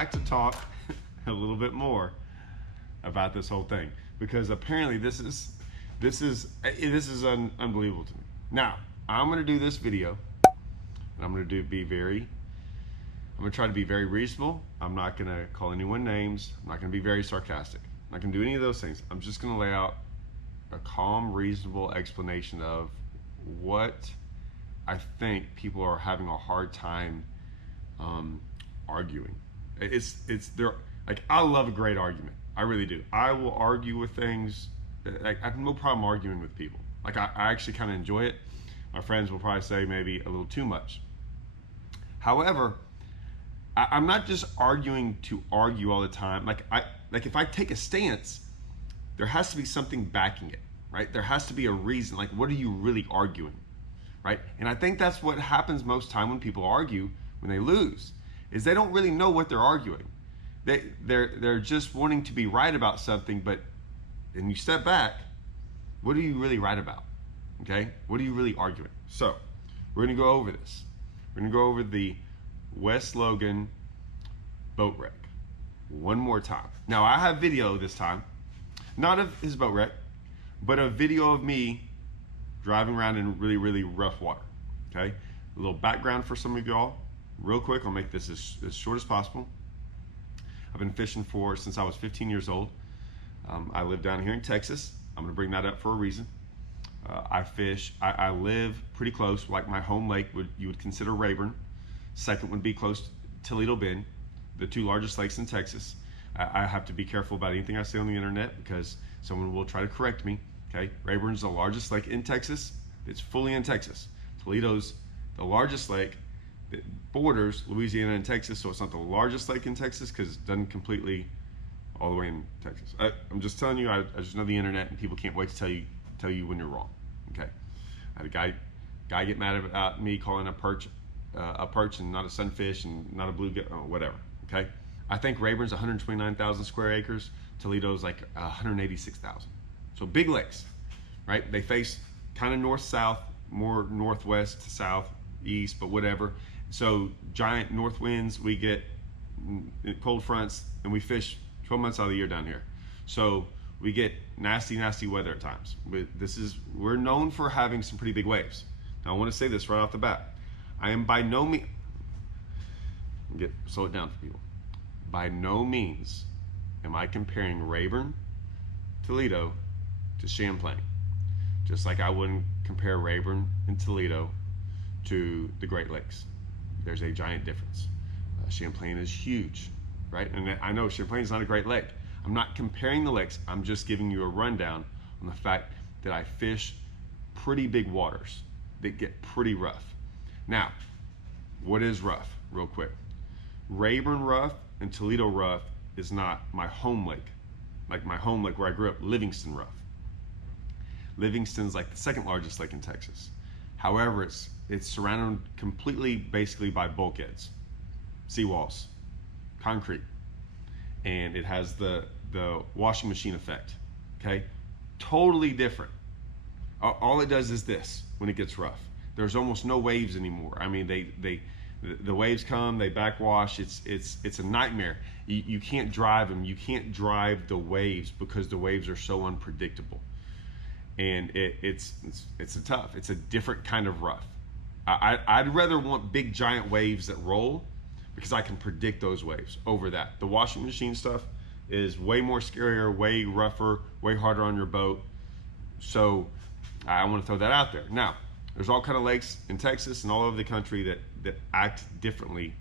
back to talk a little bit more about this whole thing, because apparently this is unbelievable to me. Now, I'm going to do this video, and I'm going to try to be very reasonable. I'm not going to call anyone names. I'm not going to be very sarcastic. I'm not going to do any of those things. I'm just going to lay out a calm, reasonable explanation of what I think people are having a hard time arguing. They're like, I love a great argument. I really do. I will argue with things. Like, I have no problem arguing with people. Like, I actually kind of enjoy it. My friends will probably say maybe a little too much. However, I'm not just arguing to argue all the time. Like if I take a stance, there has to be something backing it, right? There has to be a reason. Like, what are you really arguing, right? And I think that's what happens most time when people argue, when they lose, is they don't really know what they're arguing. They're just wanting to be right about something, but and you step back, what are you really right about? Okay, what are you really arguing? So we're gonna go over this. We're gonna go over the West Logan boat wreck one more time. Now, I have video this time, not of his boat wreck, but a video of me driving around in really, really rough water. Okay, a little background for some of y'all, real quick. I'll make this as short as possible. I've been fishing since I was 15 years old. I live down here in Texas. I'm gonna bring that up for a reason. I live pretty close, like my home lake you would consider Rayburn. Second would be close to Toledo Bend, the two largest lakes in Texas. I have to be careful about anything I say on the internet because someone will try to correct me. Okay, Rayburn's the largest lake in Texas. It's fully in Texas. Toledo's the largest lake that borders Louisiana and Texas, so it's not the largest lake in Texas because it's done completely all the way in Texas. I'm just telling you, I just know the internet, and people can't wait to tell you when you're wrong. Okay, I had a guy get mad about me calling a perch and not a sunfish and not a bluegill, whatever. Okay, I think Rayburn's 129,000 square acres. Toledo's like 186,000. So big lakes, right? They face kind of north-south, more northwest to southeast, but whatever. So giant north winds, we get cold fronts, and we fish 12 months out of the year down here. So we get nasty, nasty weather at times. We're known for having some pretty big waves. Now I want to say this right off the bat. I am by no means, slow it down for people. By no means am I comparing Rayburn, Toledo to Champlain. Just like I wouldn't compare Rayburn and Toledo to the Great Lakes. There's a giant difference. Champlain is huge, right? And I know Champlain's not a great lake. I'm not comparing the lakes. I'm just giving you a rundown on the fact that I fish pretty big waters that get pretty rough. Now, what is rough, real quick? Rayburn rough and Toledo rough is not my home lake. Like my home lake where I grew up, Livingston rough. Livingston's like the second largest lake in Texas. However, it's surrounded completely, basically by bulkheads, seawalls, concrete, and it has the washing machine effect. Okay, totally different. All it does is this: when it gets rough, there's almost no waves anymore. I mean, the waves come, they backwash. It's a nightmare. You can't drive them. You can't drive the waves because the waves are so unpredictable. And it's a different kind of rough. I'd rather want big giant waves that roll because I can predict those waves over that. The washing machine stuff is way more scarier, way rougher, way harder on your boat. So I want to throw that out there. Now, there's all kind of lakes in Texas and all over the country that act differently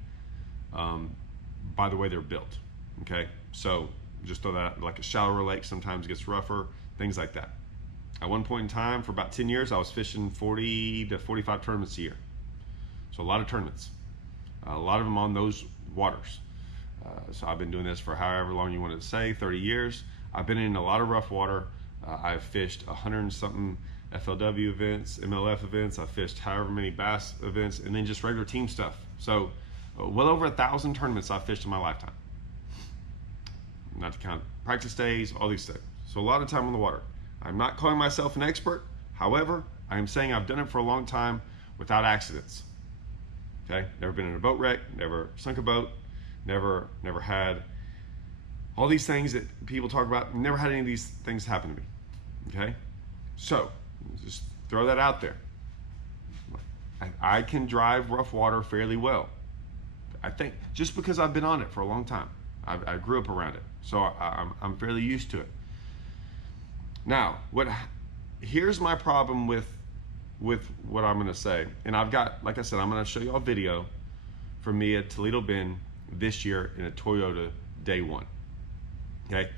by the way they're built. Okay, so just throw that out. Like a shallower lake sometimes gets rougher, things like that. At one point in time, for about 10 years, I was fishing 40 to 45 tournaments a year. So a lot of tournaments, a lot of them on those waters. So I've been doing this for however long you want to say, 30 years. I've been in a lot of rough water. I've fished 100 and something FLW events, MLF events. I've fished however many bass events, and then just regular team stuff. So well over 1,000 tournaments I've fished in my lifetime. Not to count practice days, all these things. So a lot of time on the water. I'm not calling myself an expert. However, I am saying I've done it for a long time without accidents. Okay, never been in a boat wreck, never sunk a boat, never had all these things that people talk about. Never had any of these things happen to me. Okay, so just throw that out there. I can drive rough water fairly well. I think just because I've been on it for a long time. I grew up around it, so I'm fairly used to it. Now, here's my problem with what I'm going to say, and I've got, like I said, I'm going to show you a video from me at Toledo Bend this year in a Toyota day one. Okay,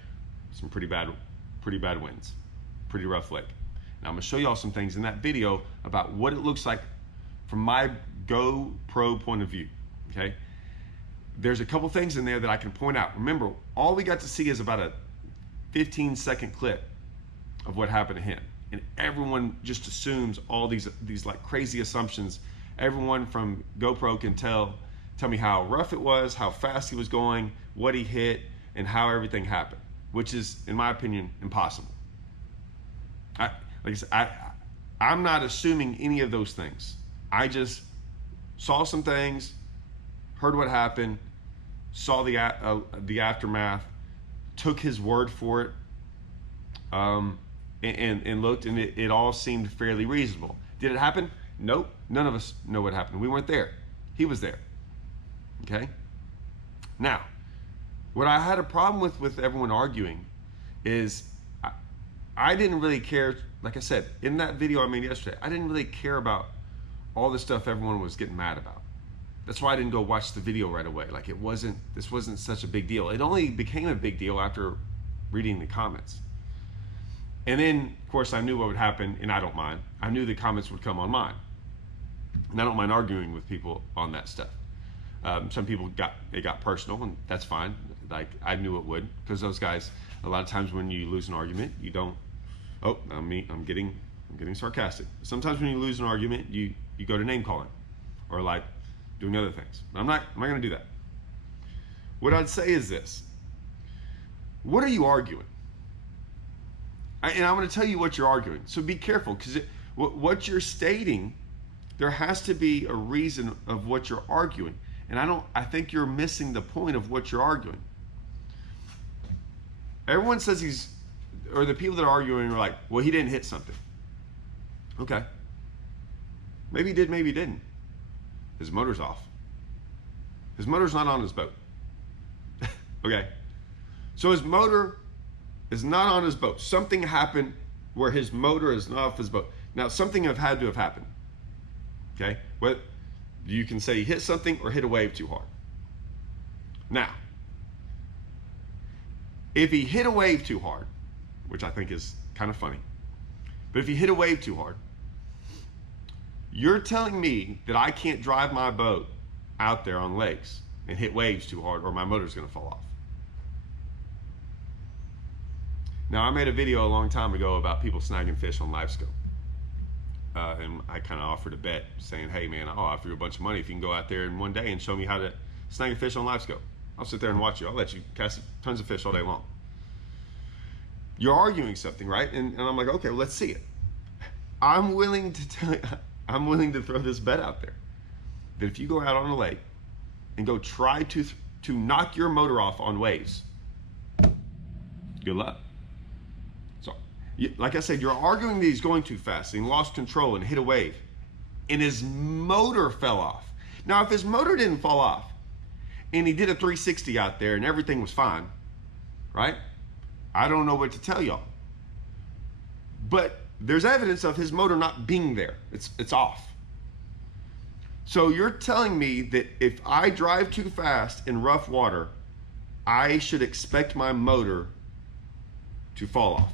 some pretty bad winds, pretty rough lake. Now I'm going to show y'all some things in that video about what it looks like from my GoPro point of view. Okay, there's a couple things in there that I can point out. Remember, all we got to see is about a 15-second clip of what happened to him, and everyone just assumes all these like crazy assumptions. Everyone from GoPro can tell me how rough it was, how fast he was going, what he hit, and how everything happened, which is, in my opinion, impossible. Like I said, I'm not assuming any of those things. I just saw some things, heard what happened, saw the aftermath, took his word for it, and looked, and it all seemed fairly reasonable. Did it happen? Nope. None of us know what happened. We weren't there. He was there. Okay? Now, what I had a problem with everyone arguing is I didn't really care. Like I said, in that video I made yesterday, I didn't really care about all the stuff everyone was getting mad about. That's why I didn't go watch the video right away. Like this wasn't such a big deal. It only became a big deal after reading the comments. And then, of course, I knew what would happen, and I don't mind. I knew the comments would come on mine. And I don't mind arguing with people on that stuff. Some people got personal, and that's fine. Like, I knew it would, because those guys, a lot of times when you lose an argument, you don't, oh, I'm getting sarcastic. Sometimes when you lose an argument, you go to name calling, or like doing other things. I'm not gonna do that. What I'd say is this: what are you arguing? And I'm gonna tell you what you're arguing. So be careful, because what you're stating, there has to be a reason of what you're arguing. And I think you're missing the point of what you're arguing. Everyone says or the people that are arguing are like, well, he didn't hit something. Okay. Maybe he did, maybe he didn't. His motor's off. His motor's not on his boat. Okay. So his motor is not on his boat. Something happened where his motor is not off his boat. Now, something had to have happened. Okay? Well, you can say he hit something or hit a wave too hard. Now, if he hit a wave too hard, which I think is kind of funny, but if he hit a wave too hard, you're telling me that I can't drive my boat out there on lakes and hit waves too hard, or my motor's going to fall off. Now, I made a video a long time ago about people snagging fish on LiveScope. And I kind of offered a bet saying, hey man, I'll offer you a bunch of money if you can go out there in one day and show me how to snag a fish on LiveScope. I'll sit there and watch you. I'll let you cast tons of fish all day long. You're arguing something, right? And I'm like, okay, well, let's see it. I'm willing to throw this bet out there that if you go out on a lake and go try to knock your motor off on waves, good luck. So, like I said, you're arguing that he's going too fast and he lost control and hit a wave and his motor fell off. Now, if his motor didn't fall off and he did a 360 out there and everything was fine, right? I don't know what to tell y'all. But there's evidence of his motor not being there. It's off. So you're telling me that if I drive too fast in rough water, I should expect my motor to fall off.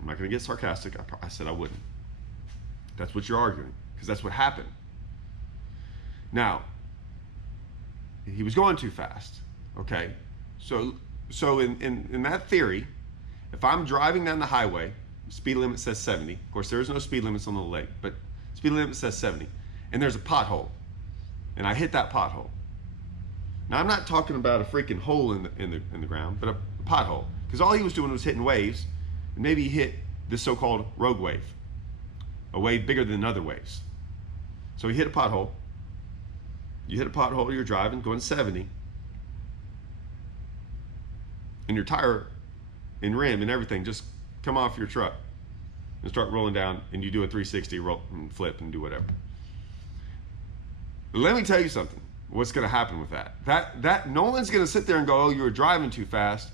I'm not going to get sarcastic. I said I wouldn't. That's what you're arguing, because that's what happened. Now, he was going too fast. Okay, so in that theory, if I'm driving down the highway, speed limit says 70. Of course, there's no speed limits on the lake, but speed limit says 70, and there's a pothole, and I hit that pothole. Now, I'm not talking about a freaking hole in the ground, but a pothole, because all he was doing was hitting waves, and maybe he hit this so-called rogue wave, a wave bigger than other waves. So he hit a pothole. You hit a pothole, you're driving, going 70, and your tire and rim and everything just come off your truck and start rolling down, and you do a 360 roll and flip and do whatever. Let me tell you something. What's going to happen with that? That no one's going to sit there and go, "Oh, you were driving too fast."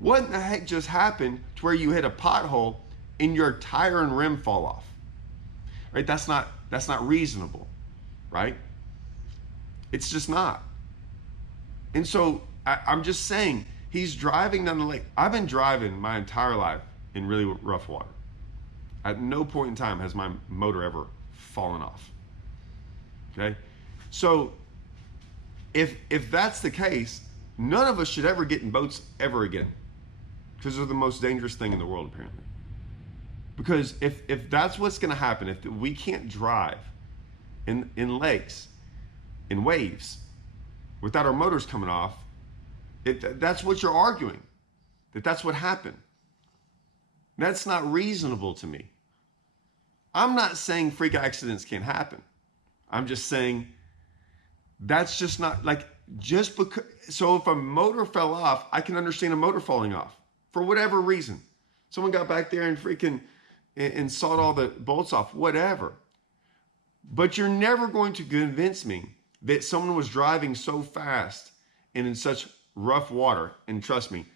What in the heck just happened to where you hit a pothole and your tire and rim fall off? Right? That's not reasonable, right? It's just not. And so I'm just saying, he's driving down the lake. I've been driving my entire life in really rough water. At no point in time has my motor ever fallen off. Okay? So if that's the case, none of us should ever get in boats ever again, because they're the most dangerous thing in the world, apparently. Because if that's what's going to happen, if we can't drive in lakes, in waves, without our motors coming off, that's what you're arguing, that's what happened. That's not reasonable to me. I'm not saying freak accidents can't happen. I'm just saying that's just not, like, just because. So if a motor fell off, I can understand a motor falling off for whatever reason. Someone got back there and freaking and sawed all the bolts off, whatever. But you're never going to convince me that someone was driving so fast and in such rough water, and trust me,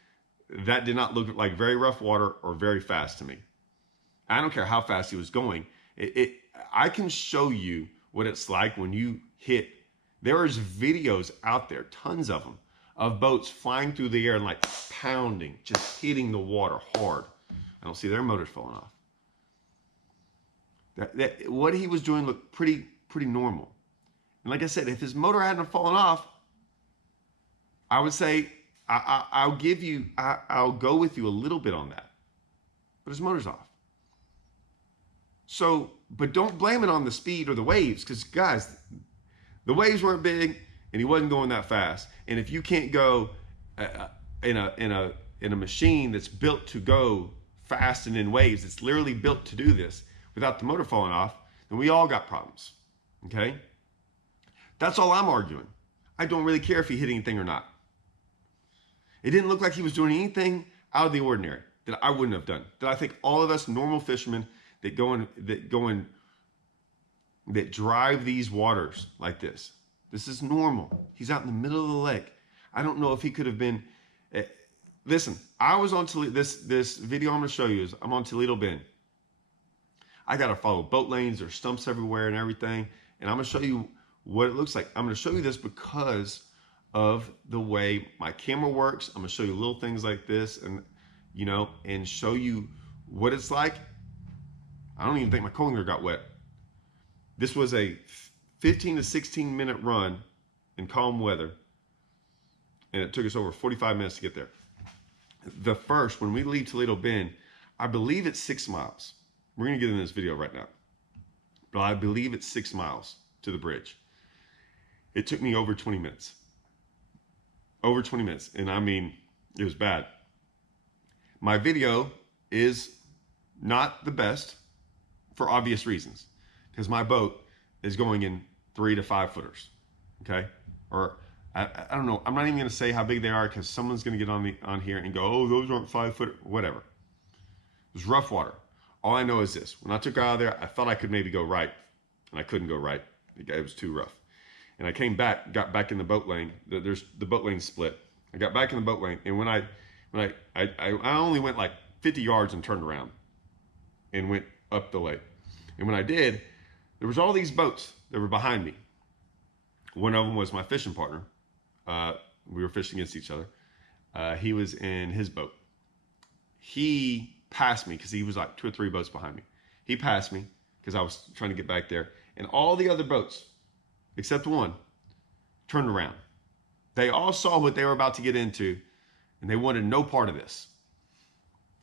that did not look like very rough water or very fast to me. I don't care how fast he was going. I can show you what it's like when you hit. There's videos out there, tons of them, of boats flying through the air and like pounding, just hitting the water hard. I don't see their motors falling off. What he was doing looked pretty normal. And like I said, if his motor hadn't fallen off, I would say I'll go with you a little bit on that. But his motor's off. So, but don't blame it on the speed or the waves, because guys, the waves weren't big and he wasn't going that fast. And if you can't go in a machine that's built to go fast and in waves, it's literally built to do this without the motor falling off, then we all got problems. Okay? That's all I'm arguing. I don't really care if he hit anything or not. It didn't look like he was doing anything out of the ordinary that I wouldn't have done. That I think all of us normal fishermen that drive these waters like this. This is normal. He's out in the middle of the lake. I don't know if he could have been. Listen, I was on Toledo. This video I'm going to show you is I'm on Toledo Bend. I got to follow boat lanes. There's stumps everywhere and everything. And I'm going to show you what it looks like. I'm going to show you this because of the way my camera works. I'm going to show you little things like this, and show you what it's like. I don't even think my cooler got wet. This was a 15 to 16 minute run in calm weather, and it took us over 45 minutes to get there. When we leave Toledo Bend, I believe it's 6 miles. We're going to get in this video right now, but I believe it's 6 miles to the bridge. It took me over 20 minutes. Over 20 minutes, and I mean, it was bad. My video is not the best for obvious reasons, because my boat is going in 3 to 5 footers, okay? Or I don't know. I'm not even going to say how big they are, because someone's going to get on here and go, "Oh, those aren't 5 foot," whatever. It was rough water. All I know is this: when I took out of there, I thought I could maybe go right, and I couldn't go right. It was too rough. And I came back, got back in the boat lane. The boat lane split. I got back in the boat lane, and when I only went like 50 yards and turned around and went up the lake. And when I did, there was all these boats that were behind me. One of them was my fishing partner. We were fishing against each other. He was in his boat. He passed me because he was like 2 or 3 boats behind me. He passed me because I was trying to get back there. And all the other boats, except one, turned around. They all saw what they were about to get into, and they wanted no part of this.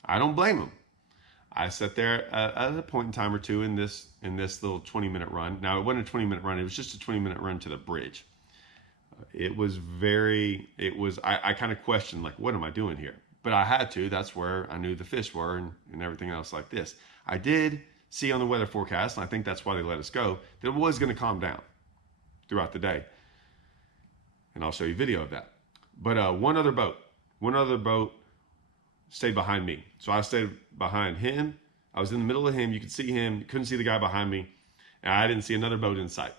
I don't blame them. I sat there at a point in time or two in this little 20-minute run. Now, it wasn't a 20-minute run. It was just a 20-minute run to the bridge. I kind of questioned, like, what am I doing here? But I had to. That's where I knew the fish were and everything else like this. I did see on the weather forecast, and I think that's why they let us go, that it was going to calm down throughout the day. and I'll show you video of that. But one other boat stayed behind me. So I stayed behind him. I was in the middle of him. You could see him. You couldn't see the guy behind me. And I didn't see another boat in sight.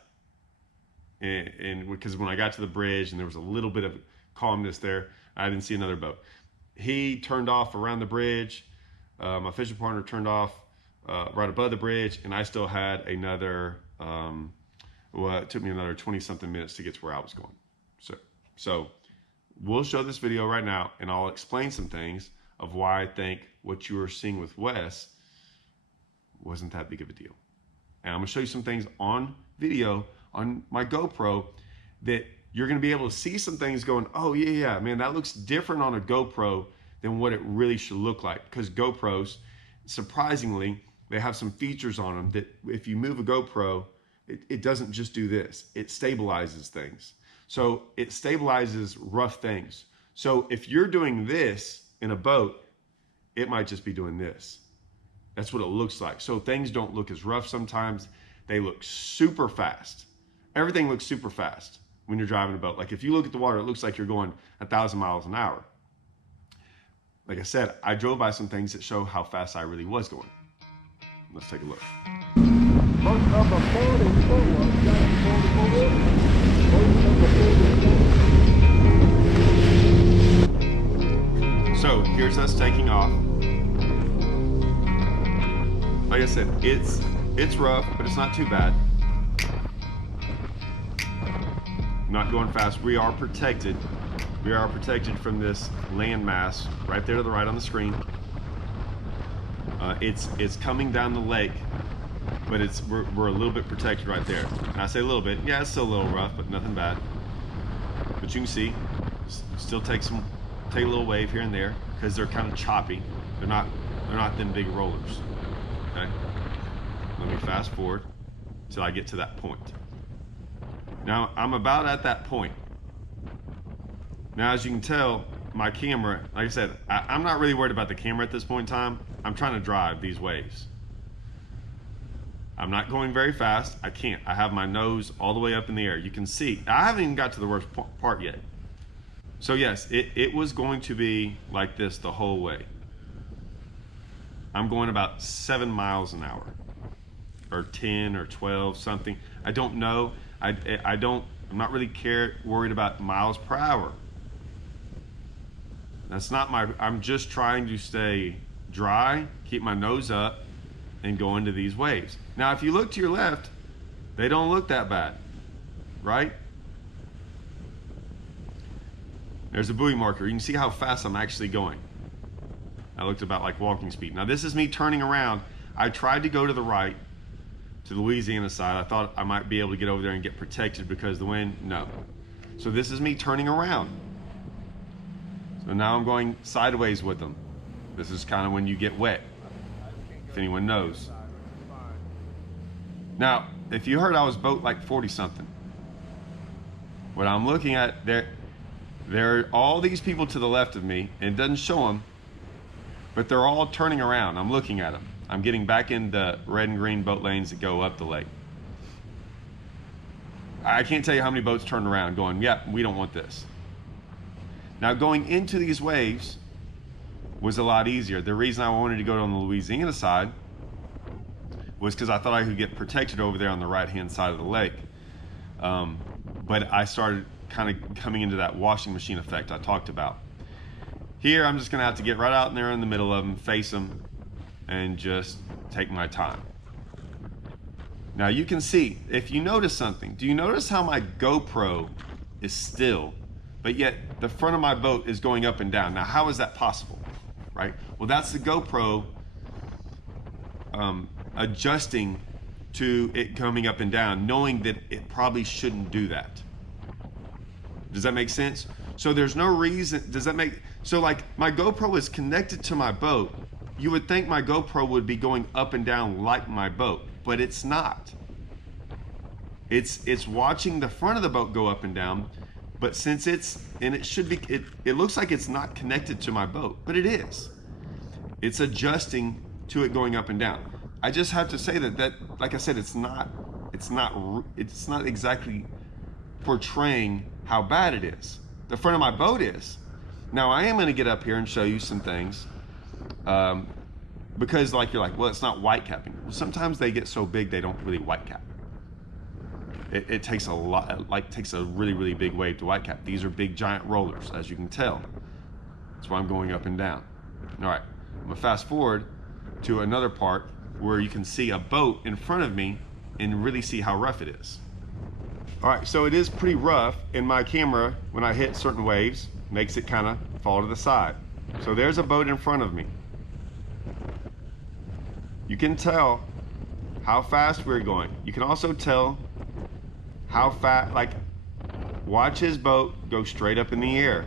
And because when I got to the bridge and there was a little bit of calmness there, I didn't see another boat. He turned off around the bridge. My fishing partner turned off right above the bridge, and I still had another, it took me another 20-something minutes to get to where I was going. So we'll show this video right now, and I'll explain some things of why I think what you were seeing with Wes wasn't that big of a deal. And I'm gonna show you some things on video on my GoPro that you're gonna be able to see some things going, oh yeah, man, that looks different on a GoPro than what it really should look like. Because GoPros, surprisingly, they have some features on them that if you move a GoPro, it doesn't just do this, it stabilizes things. So it stabilizes rough things. So if you're doing this in a boat, it might just be doing this. That's what it looks like. So things don't look as rough sometimes. They look super fast. Everything looks super fast when you're driving a boat. Like if you look at the water, it looks like you're going 1,000 miles an hour. Like I said, I drove by some things that show how fast I really was going. Let's take a look. So here's us taking off. Like I said, it's rough, but it's not too bad. Not going fast. We are protected. We are protected from this landmass right there to the right on the screen. It's coming down the lake, but we're a little bit protected right there. And I say a little bit. Yeah, it's still a little rough, but nothing bad. But you can see, still take a little wave here and there because they're kind of choppy. They're not them big rollers. Okay. Let me fast forward till I get to that point. Now I'm about at that point. Now, as you can tell, my camera, like I said, I'm not really worried about the camera at this point in time. I'm trying to drive these waves. I'm not going very fast. I can't. I have my nose all the way up in the air. You can see, I haven't even got to the worst part yet. So yes, it was going to be like this the whole way. I'm going about 7 miles an hour, or 10 or 12, something. I don't know. I'm not really worried about miles per hour. That's not I'm just trying to stay dry, keep my nose up, and go into these waves. Now, if you look to your left, they don't look that bad, right? There's a buoy marker. You can see how fast I'm actually going. I looked about like walking speed. Now, this is me turning around. I tried to go to the right, to the Louisiana side. I thought I might be able to get over there and get protected because of the wind. No. So this is me turning around. So now I'm going sideways with them. This is kind of when you get wet, if anyone knows. Now, if you heard I was boat like 40 something, what I'm looking at, there are all these people to the left of me, and it doesn't show them, but they're all turning around. I'm looking at them. I'm getting back in the red and green boat lanes that go up the lake. I can't tell you how many boats turned around going, yeah, we don't want this. Now, going into these waves was a lot easier. The reason I wanted to go on the Louisiana side was because I thought I could get protected over there on the right-hand side of the lake. But I started kind of coming into that washing machine effect I talked about. Here, I'm just gonna have to get right out in there in the middle of them, face them, and just take my time. Now you can see, if you notice something, do you notice how my GoPro is still, but yet the front of my boat is going up and down? Now, how is that possible, right? Well, that's the GoPro adjusting to it coming up and down, knowing that it probably shouldn't do that. Does that make sense? So there's no reason, so like my GoPro is connected to my boat. You would think my GoPro would be going up and down like my boat, but it's not. It's watching the front of the boat go up and down, but since it looks like it's not connected to my boat, but it is. It's adjusting to it going up and down. I just have to say that like I said, it's not exactly portraying how bad it is. The front of my boat is. Now I am going to get up here and show you some things, because like you're like, well, it's not white capping. Well, sometimes they get so big they don't really white cap. It takes a lot, like takes a really, really big wave to white cap. These are big giant rollers, as you can tell. That's why I'm going up and down. All right, I'm gonna fast forward to another part where you can see a boat in front of me and really see how rough it is. All right, so it is pretty rough, and my camera, when I hit certain waves, makes it kind of fall to the side. So there's a boat in front of me. You can tell how fast we're going. You can also tell how fast, like, watch his boat go straight up in the air,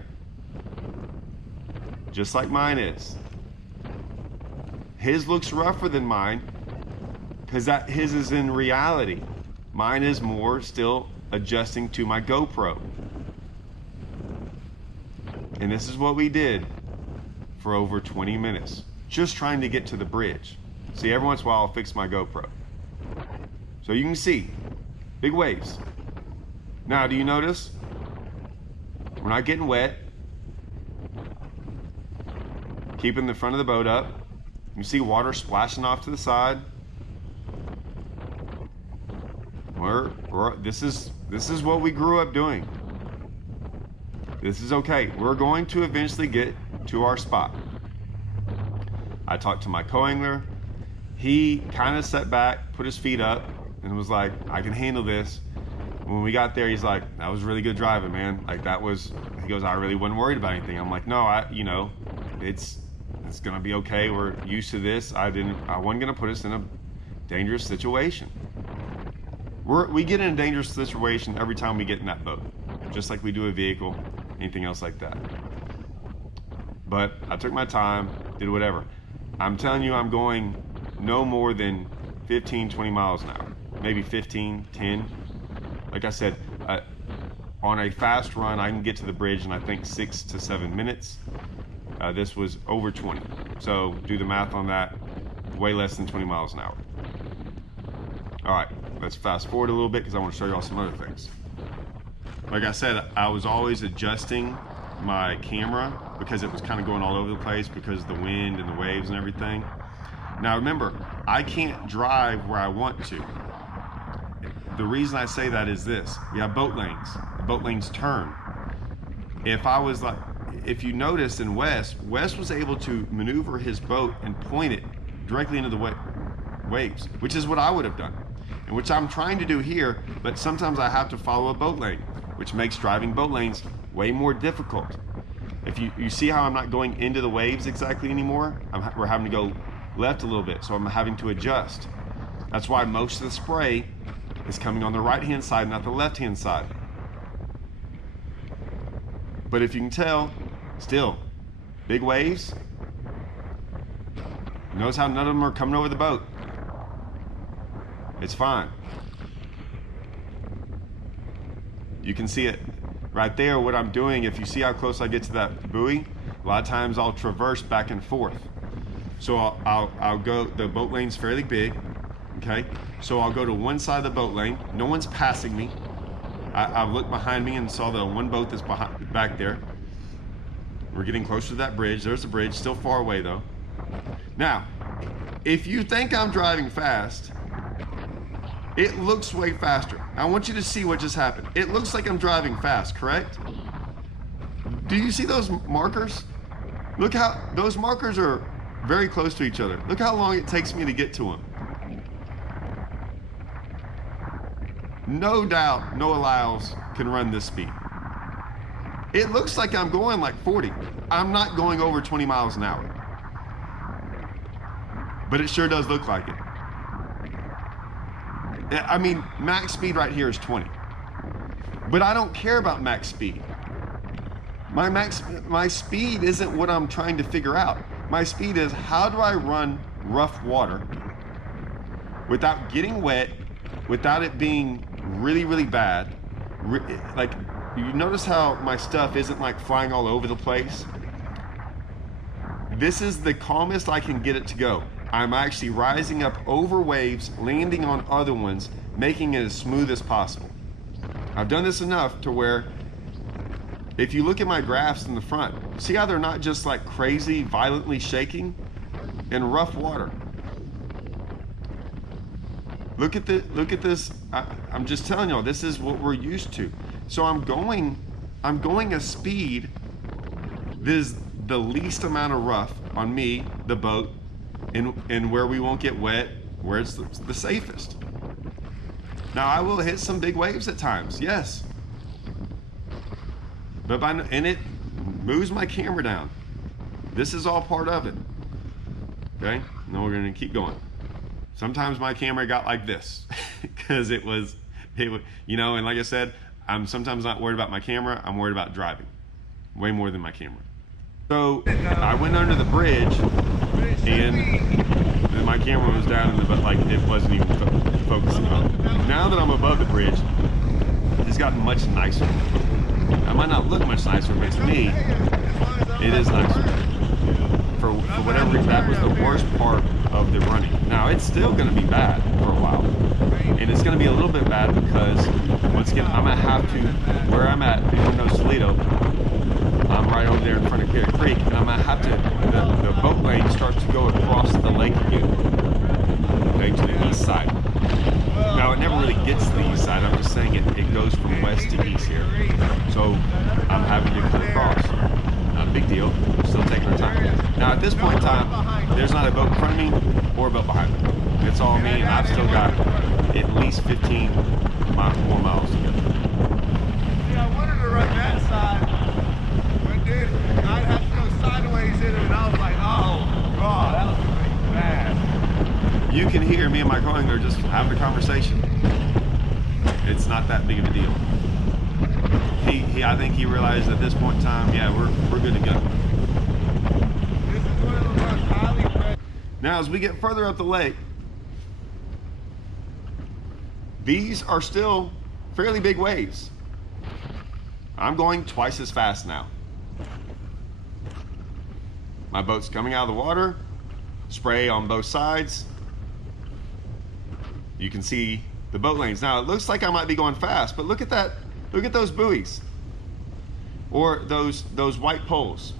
just like mine is. His looks rougher than mine because his is in reality. Mine is more still adjusting to my GoPro. And this is what we did for over 20 minutes, just trying to get to the bridge. See, every once in a while I'll fix my GoPro. So you can see, big waves. Now, do you notice? We're not getting wet. Keeping the front of the boat up. You see water splashing off to the side. This is what we grew up doing. This is okay. We're going to eventually get to our spot. I talked to my co-angler. He kind of sat back, put his feet up, and was like, I can handle this. When we got there, he's like, that was really good driving, man. Like that was, he goes, I really wasn't worried about anything. I'm like, no, it's gonna be okay. We're used to this. I wasn't gonna put us in a dangerous situation. We get in a dangerous situation every time we get in that boat, just like we do a vehicle, anything else like that. But I took my time, did whatever. I'm telling you, I'm going no more than 15, 20 miles an hour, maybe 15, 10. Like I said, on a fast run, I can get to the bridge in I think 6 to 7 minutes. This was over 20. So do the math on that, way less than 20 miles an hour. All right, let's fast forward a little bit because I want to show you all some other things. Like I said, I was always adjusting my camera because it was kind of going all over the place because of the wind and the waves and everything. Now remember, I can't drive where I want to. The reason I say that is this: we have boat lanes. The boat lanes turn. If you noticed in Wes was able to maneuver his boat and point it directly into the waves, which is what I would have done, and which I'm trying to do here, but sometimes I have to follow a boat lane, which makes driving boat lanes way more difficult. If you see how I'm not going into the waves exactly anymore, we're having to go left a little bit, so I'm having to adjust. That's why most of the spray is coming on the right-hand side, not the left-hand side. But if you can tell, still, big waves. Notice how none of them are coming over the boat. It's fine. You can see it right there, what I'm doing. If you see how close I get to that buoy, a lot of times I'll traverse back and forth. So I'll go, the boat lane's fairly big, okay? So I'll go to one side of the boat lane. No one's passing me. I've looked behind me and saw the one boat that's back there. We're getting closer to that bridge. There's the bridge, still far away though. Now, if you think I'm driving fast, it looks way faster. I want you to see what just happened. It looks like I'm driving fast, correct? Do you see those markers? Look how, those markers are very close to each other. Look how long it takes me to get to them. No doubt Noah Lyles can run this speed. It looks like I'm going like 40. I'm not going over 20 miles an hour. But it sure does look like it. I mean, max speed right here is 20. But I don't care about max speed. My speed isn't what I'm trying to figure out. My speed is, how do I run rough water without getting wet, without it being really, really bad? Like, you notice how my stuff isn't like flying all over the place? This is the calmest I can get it to go. I'm actually rising up over waves, landing on other ones, making it as smooth as possible. I've done this enough to where if you look at my graphs in the front, see how they're not just like crazy, violently shaking in rough water. Look at this. I'm just telling y'all, this is what we're used to. So I'm going a speed that is the least amount of rough on me, the boat, and where we won't get wet, where it's the safest. Now I will hit some big waves at times, yes. And it moves my camera down. This is all part of it. Okay, now we're gonna keep going. Sometimes my camera got like this because it was, you know, and like I said, I'm sometimes not worried about my camera, I'm worried about driving way more than my camera. So I went under the bridge and then my camera was down in the, but like it wasn't even focusing on it. Now that I'm above the bridge, it's gotten much nicer. I might not look much nicer, but to me, it is nicer. For whatever reason, that was the worst part of the running. Now it's still going to be bad for a while, and it's going to be a little bit bad because once again I'm going to have to, where I'm at, anyone knows Toledo, I'm right over there in front of Clear Creek, and I'm going to have to, the boat lane starts to go across the lake again, okay, to the east side. Now it never really gets to the east side, I'm just saying it goes from west to east here, so I'm having to come across. Not a big deal, we're still taking our time. Now at this point in time, there's not a boat in front of me or a boat behind me. It's all me, and I've still got at least 15 more miles to go. Yeah, I wanted to run that side, but dude, I'd have to go sideways in it, and I was like, oh, God, that was really bad. You can hear me and my colleague are just having a conversation. It's not that big of a deal. I think he realized at this point in time, yeah, we're good to go. This is one of the most highly... Now, as we get further up the lake, these are still fairly big waves. I'm going twice as fast now. My boat's coming out of the water, spray on both sides. You can see the boat lanes. Now, it looks like I might be going fast, but look at that. Look at those buoys or those white poles.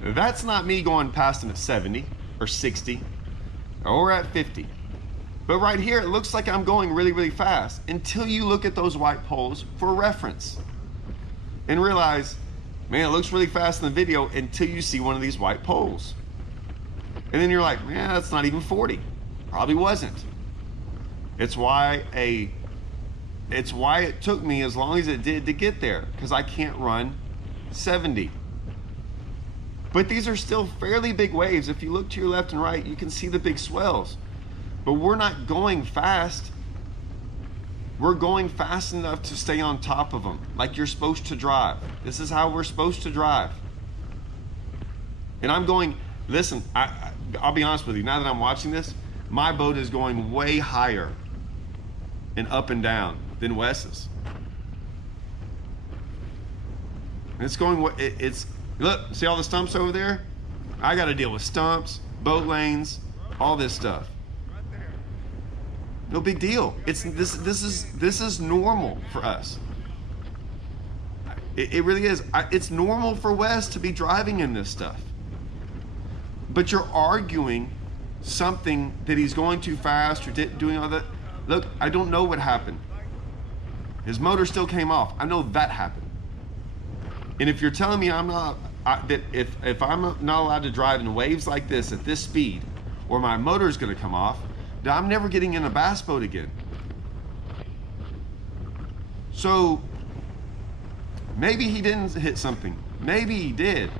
That's not me going past them at 70 or 60 or at 50. But right here, it looks like I'm going really, really fast until you look at those white poles for reference and realize, man, it looks really fast in the video until you see one of these white poles. And then you're like, man, that's not even 40. Probably wasn't. It's why it took me as long as it did to get there, because I can't run 70. But these are still fairly big waves. If you look to your left and right, you can see the big swells. But we're not going fast. We're going fast enough to stay on top of them, like you're supposed to drive. This is how we're supposed to drive. And I'm going, listen, I'll be honest with you, now that I'm watching this, my boat is going way higher and up and down than Wes's. And it's going, look, see all the stumps over there? I got to deal with stumps, boat lanes, all this stuff. No big deal. This is normal for us. It really is. It's normal for Wes to be driving in this stuff. But you're arguing something that he's going too fast or doing all that. Look, I don't know what happened. His motor still came off. I know that happened. And if you're telling me that if I'm not allowed to drive in waves like this at this speed, or my motor's gonna come off, then I'm never getting in a bass boat again. So maybe he didn't hit something. Maybe he did.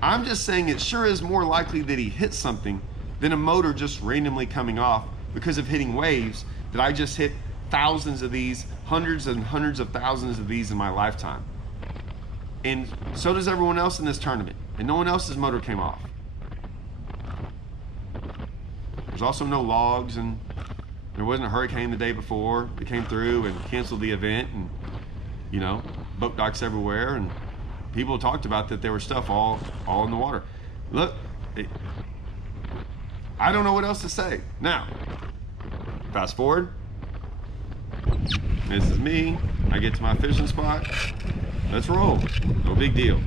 I'm just saying it sure is more likely that he hit something than a motor just randomly coming off because of hitting waves that I just hit thousands of these, hundreds and hundreds of thousands of these in my lifetime. And so does everyone else in this tournament. And no one else's motor came off. There's also no logs, and there wasn't a hurricane the day before that came through and canceled the event, and you know, boat docks everywhere, and people talked about that there was stuff all in the water. Look, I don't know what else to say. Now, fast forward. This is me. I get to my fishing spot. Let's roll. No big deal.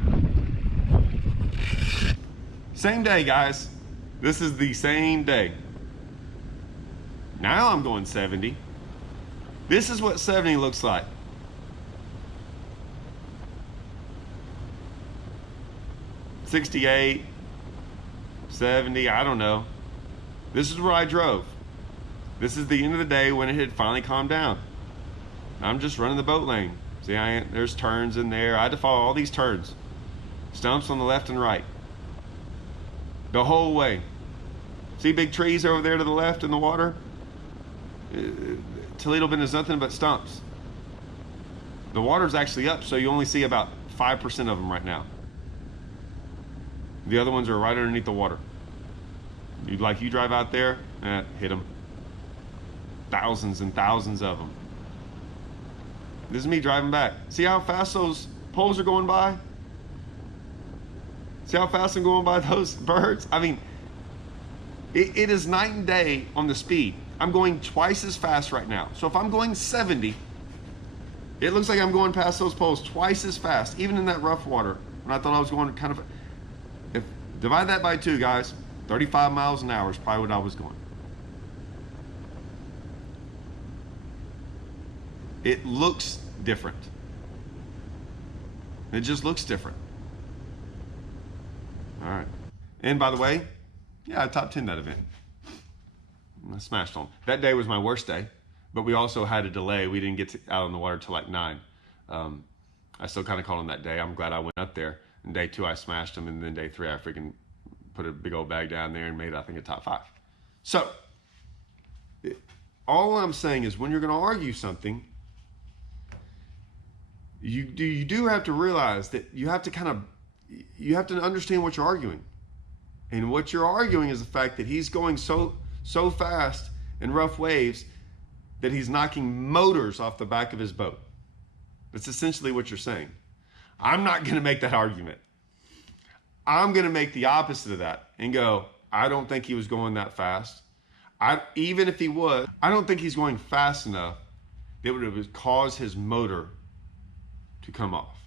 Same day, guys. This is the same day. Now I'm going 70. This is what 70 looks like. $68, $70, I don't know. This is where I drove. This is the end of the day when it had finally calmed down. I'm just running the boat lane. See, there's turns in there. I had to follow all these turns. Stumps on the left and right. The whole way. See big trees over there to the left in the water? Toledo Bend is nothing but stumps. The water's actually up, so you only see about 5% of them right now. The other ones are right underneath the water. You drive out there, hit them. Thousands and thousands of them. This is me driving back. See how fast those poles are going by? See how fast I'm going by those birds? I mean, it is night and day on the speed. I'm going twice as fast right now. So if I'm going 70, it looks like I'm going past those poles twice as fast, even in that rough water. When I thought I was going kind of, if divide that by 2, guys, 35 miles an hour is probably what I was going. It looks different. It just looks different. All right. And by the way, yeah, I top 10 that event. I smashed on. That day was my worst day, but we also had a delay. We didn't get out on the water till like 9. I still kind of called on that day. I'm glad I went up there. And day 2, I smashed them. And then day 3, I freaking put a big old bag down there and made, I think, a top 5. So, all I'm saying is when you're going to argue something, you do have to realize that you have to understand what you're arguing. And what you're arguing is the fact that he's going so fast in rough waves that he's knocking motors off the back of his boat. That's essentially what you're saying. I'm not going to make that argument. I'm going to make the opposite of that and go, I don't think he was going that fast. Even if he was, I don't think he's going fast enough that would have caused his motor to come off.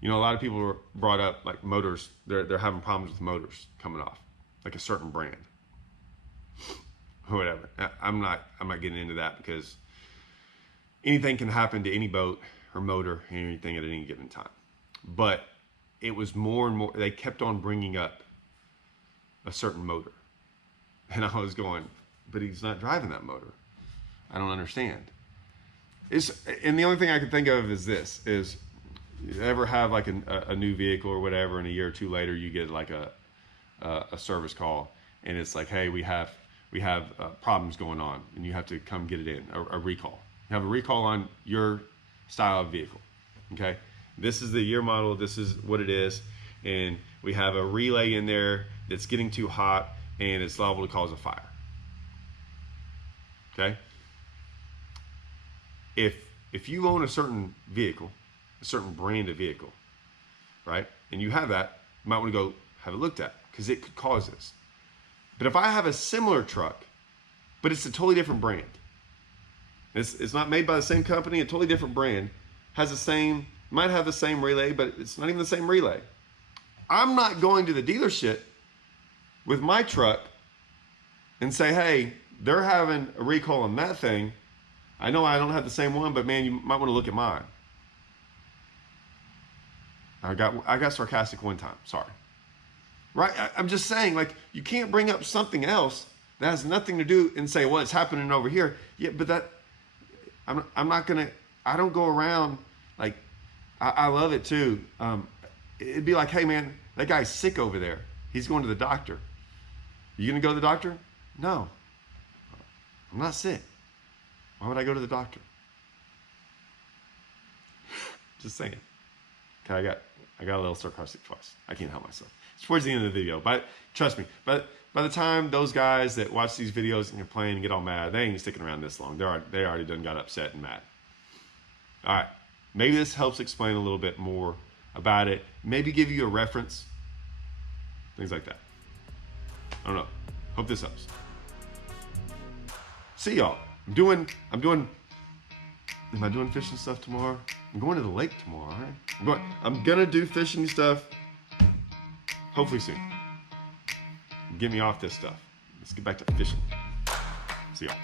You know, a lot of people brought up like motors, they're having problems with motors coming off, like a certain brand. Or whatever. I'm not getting into that because anything can happen to any boat or motor, anything at any given time. But it was more and more, they kept on bringing up a certain motor. And I was going, but he's not driving that motor. I don't understand. And the only thing I can think of is this, is you ever have like a new vehicle or whatever, and a year or 2 later you get like a service call, and it's like, hey, we have problems going on, and you have to come get it in, a recall. You have a recall on your style of vehicle, okay? This is the year model, this is what it is, and we have a relay in there that's getting too hot, and it's liable to cause a fire, okay? If you own a certain vehicle, a certain brand of vehicle, right, and you have that, you might want to go have it looked at, because it could cause this. But if I have a similar truck, but it's a totally different brand, it's not made by the same company, a totally different brand, might have the same relay, but it's not even the same relay. I'm not going to the dealership with my truck and say, hey, they're having a recall on that thing. I know I don't have the same one, but man, you might want to look at mine. I got sarcastic one time, sorry. Right, I'm just saying, like, you can't bring up something else that has nothing to do and say, well, it's happening over here. Yeah, but I'm not gonna, I don't go around, like, I love it too. It'd be like, hey man, that guy's sick over there. He's going to the doctor. You gonna go to the doctor? No, I'm not sick. Why would I go to the doctor? Just saying. Okay, I got a little sarcastic twice. I can't help myself. It's towards the end of the video, but trust me, by the time those guys that watch these videos and complain and get all mad, they ain't sticking around this long. They already done got upset and mad. All right, maybe this helps explain a little bit more about it. Maybe give you a reference, things like that. I don't know. Hope this helps. See y'all. Am I doing fishing stuff tomorrow? I'm going to the lake tomorrow, all right? I'm gonna do fishing stuff. Hopefully soon. Get me off this stuff. Let's get back to fishing. See y'all.